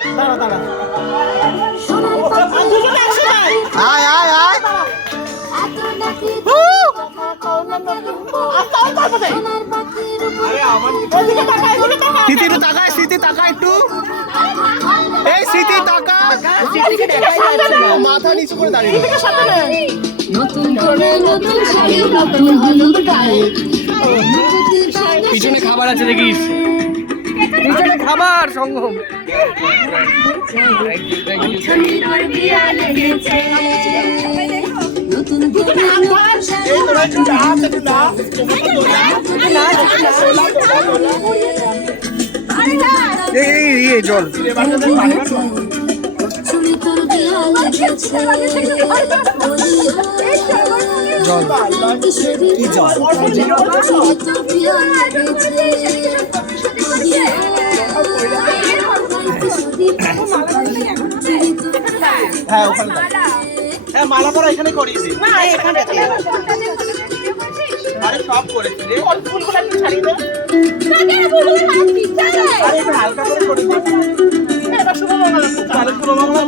দাঁড়া দাঁড়া আয় আয় আয় স্মৃতি একটু তাকায়, স্মৃতি তাকা একটু, এই স্মৃতি তাকা, মাথা নিচু করে দাঁড়িয়ে পিছনে খাবার আছে দেখিস, পিছনে খাবার সঙ্গম। জল হ্যাঁ ওখানে হ্যাঁ মালা পরা এখানে করিয়ে দে। আরে সব করেছি রে, ফুলগুলো একটু ছাড়িয়ে দে। আরে একটু হালকা করে করে দে। এবার শুভ মঙ্গল।